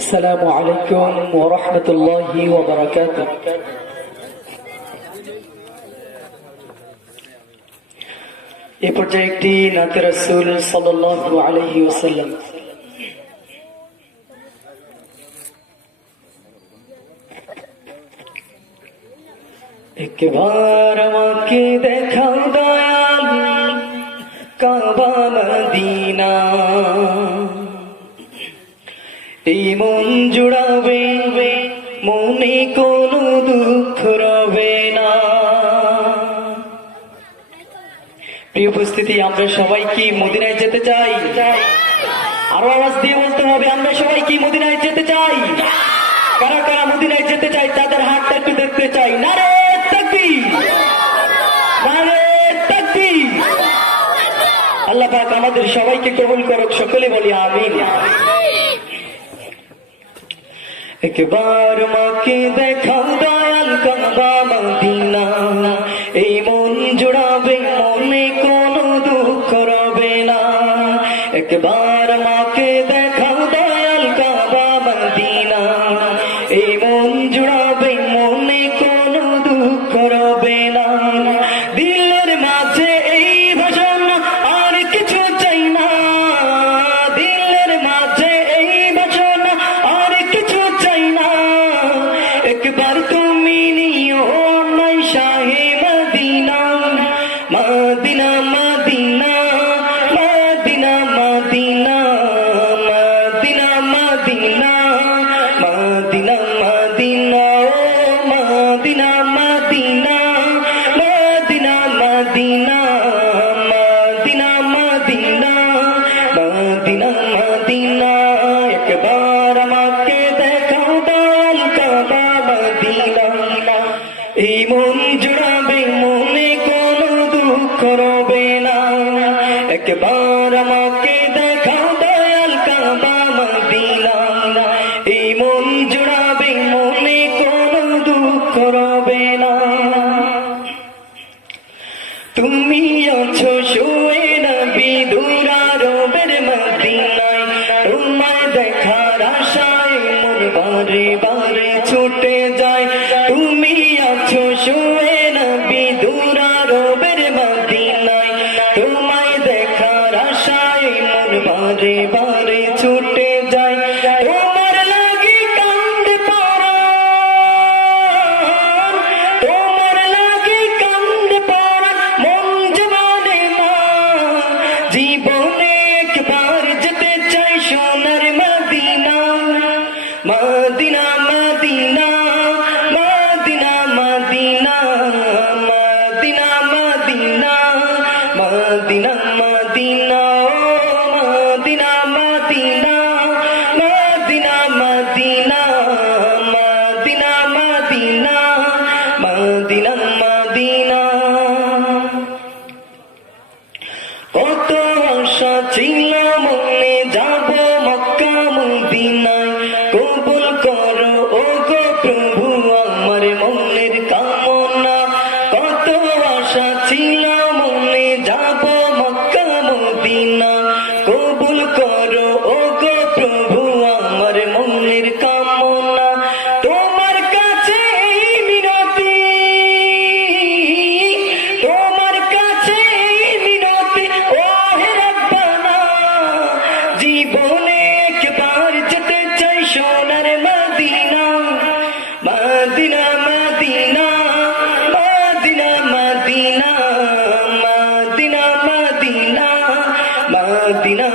আসসালামু আলাইকুম ওয়া রাহমাতুল্লাহি ওয়া বারাকাতুহু। এই পর্যায়ে একটি নাতে রাসূল সাল্লাল্লাহু আলাইহি ওয়াসাল্লাম। একবার আমাকে দেখাও দয়াল কাবা মদিনা, এই মন জুড়াবে মনে কোনো দুঃখ রবে না। প্রিয় উপস্থিতি, আমরা সবাই কি মদিনায় যেতে চাই? আরো আওয়াজ দিয়ে বলতে হবে, আমরা সবাই কি মদিনায় যেতে চাই? কারা কারা মদিনায় যেতে চাই তাদের হাতটা একটু দেখতে চাই। নারে তাকবীর, নারে তাকবীর। আল্লাহ পাক আমাদের সবাইকে কবুল করুক, সকলে বলি আমিন। একবার মাকে দেখাও দয়াল কাবা মদিনা, এই মন জুড়াবে মনে কোনো দুঃখ রবে না। একবার মাকে দেখাও দয়াল কাবা মদিনা, এই মন জুড়াবে মনে কোনো দুঃখ রবে না। দিলের মাঝে এই ভাষণ আর কিছু চাই না, দিলের মাঝে এই ভাষণ আর কিছু চাই না। একবার তুমি নিও আমায় শাহে মদিনা, মদিনা মদিনা মদিনা মদিনা মদিনা মদিনা মদিনা মদিনা মদিনা মদিনা মদিনা মদিনা মদিনা মদিনা মদিনা মদিনা। একবার আমাকে দেখাও দয়াল কাবা মদিনা, এই মন জুড়াবে মনে কোনো দুঃখ রবে না। একবার আমাকে দেখাও দয়াল কাবা মদিনা, এই মন জুড়াবে মনে কোনো দুঃখ রবে না। তুমি আছো শুয়ে নবী দুরারবের মদিনায়, তোমায় দেখার আশায় মন বারে বারে ছুটে যায়। তুমি আছো শুয়ে নবী দুরারবের মদিনায়, তোমায় দেখার আশায় মন বারে বারে ছুটে যায়। তোমার লাগি কান্দে পরাণ, তোমার লাগি কান্দে পরাণ, মন যে মানে না। জীবনে একবার যেতে চাই সোনার মদিনা, মদিনা মদিনা মদিনা মদিনা মদিনা মদিনা মদিনা মদিনা মদিনা মদিনা মদিনা মদিনা মদিনা মদিনা মদিনা মদিনা। কত আশা ছিল মনে যাব মক্কা মদিনায়, কবুল করো ও গো প্রভু আমার মনের কামনা। কত আশা ছিল মনে যাব মক্কা মদিনা, কবুল করো ও গো প্রভু আমার মনের কামনা। তোমার কাছে এই মিনতি, তোমার কাছে এই মিনতি ও হে রব্বানা। জীবনে একবার যেতে চাই সোনার মদিনা, মদিনা মদিনা মদিনা মদিনা মদিনা মদিনা মদিনা